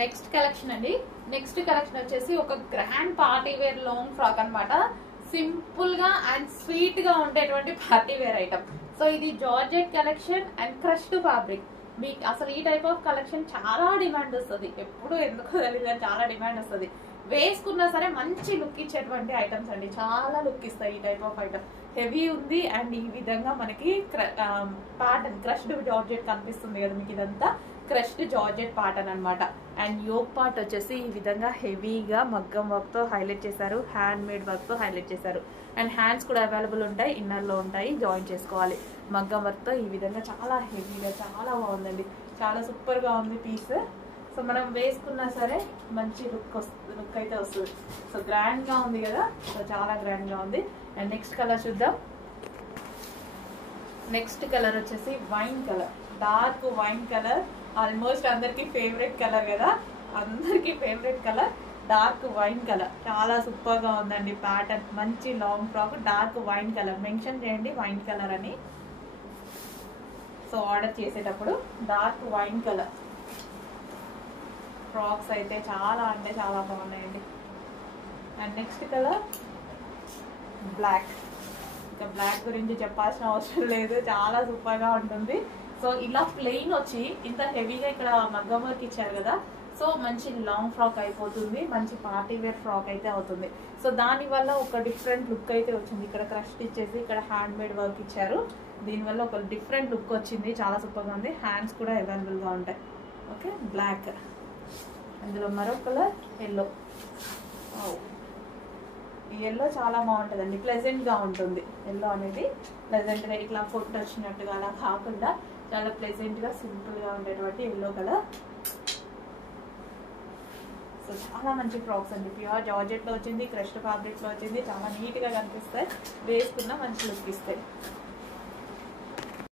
Next collection అండి. Next collection వచ్చేసి ఒక grand party wear long frock అన్నమాట. సింపుల్ గా అండ్ స్వీట్ గా ఉండేటువంటి పార్టీ వేర్ ఐటమ్. సో ఇది georgette collection and crushed fabric. మీకు అసలు ఈ టైప్ ఆఫ్ కలెక్షన్ చాలా డిమాండ్ వస్తుంది, ఎప్పుడు ఎందుకు తెలియదు చాలా డిమాండ్ వస్తుంది. వేసుకున్నా సరే మంచి లుక్ ఇచ్చేటువంటి ఐటమ్స్ అండి, చాలా లుక్ ఇస్తాయి ఈ టైప్ ఆఫ్ ఐటమ్. హెవీ ఉంది అండ్ ఈ విధంగా మనకి ప్యాటర్న్ క్రష్డ్ జార్జెట్ కనిపిస్తుంది కదా మీకు, ఇదంతా క్రష్డ్ జార్జెట్ ప్యాటర్న్ అనమాట. అండ్ యోక్ పార్ట్ వచ్చేసి ఈ విధంగా హెవీగా మగ్గం వర్క్ తో హైలైట్ చేశారు, హ్యాండ్ మేడ్ వర్క్ తో హైలైట్ చేశారు. అండ్ హ్యాండ్స్ కూడా అవైలబుల్ ఉంటాయి, ఇన్నర్ లో ఉంటాయి, జాయిన్ చేసుకోవాలి. మగ్గం వర్క్ తో ఈ విధంగా చాలా హెవీగా చాలా బాగుందండి, చాలా సూపర్ గా ఉంది పీస్. సో మనం వేసుకున్నా సరే మంచి లుక్ అయితే వస్తుంది. సో గ్రాండ్ గా ఉంది కదా, సో చాలా గ్రాండ్ గా ఉంది. అండ్ నెక్స్ట్ కలర్ చూద్దాం. నెక్స్ట్ కలర్ వచ్చేసి wine colour, dark wine colour. Almost అందరికి ఫేవరెట్ కలర్ కదా, అందరికి favourite colour dark wine colour. చాలా సూపర్ గా ఉందండి ప్యాటర్న్. మంచి long frock dark wine colour, mention చేయండి వైన్ కలర్ అని. సో ఆర్డర్ చేసేటప్పుడు డార్క్ వైన్ కలర్ ఫ్రాక్స్ అయితే చాలా అంటే చాలా బాగున్నాయండి. And next colour black. ఇంకా బ్లాక్ గురించి చెప్పాల్సిన అవసరం లేదు, చాలా సూపర్ గా ఉంటుంది. సో ఇలా ప్లెయిన్ వచ్చి ఇంత హెవీగా ఇక్కడ మగ్గం వర్క్ ఇచ్చారు కదా, సో మంచి లాంగ్ ఫ్రాక్ అయిపోతుంది, మంచి పార్టీ వేర్ ఫ్రాక్ అయితే అవుతుంది. సో దాని వల్ల ఒక డిఫరెంట్ లుక్ అయితే వచ్చింది. ఇక్కడ క్రష్ ఇచ్చేసి ఇక్కడ హ్యాండ్ మేడ్ వర్క్ ఇచ్చారు, దీనివల్ల ఒక డిఫరెంట్ లుక్ వచ్చింది, చాలా సూపర్ గా ఉంది. హ్యాండ్స్ కూడా అవైలబుల్ గా ఉంటాయి. ఓకే బ్లాక్, అందులో మరో కలర్ ఎల్లో. ఈ ఎల్లో చాలా బాగుంటుందండి, ప్లెజెంట్ గా ఉంటుంది. ఎల్లో అనేది ప్లెజెంట్ గా ఇట్లా ఫోటో వచ్చినట్టుగా అలా కాకుండా చాలా ప్లెజెంట్ గా సింపుల్ గా ఉండేటువంటి ఎల్లో కలర్. సో చాలా మంచి ఫ్రాక్స్ అండి, ప్యూర్ జార్జెట్ లో వచ్చింది, క్రష్డ్ ఫ్యాబ్రిక్ లో వచ్చింది, చాలా నీట్ గా కనిపిస్తాయి, వేసుకున్న మంచి లుక్ ఇస్తాయి.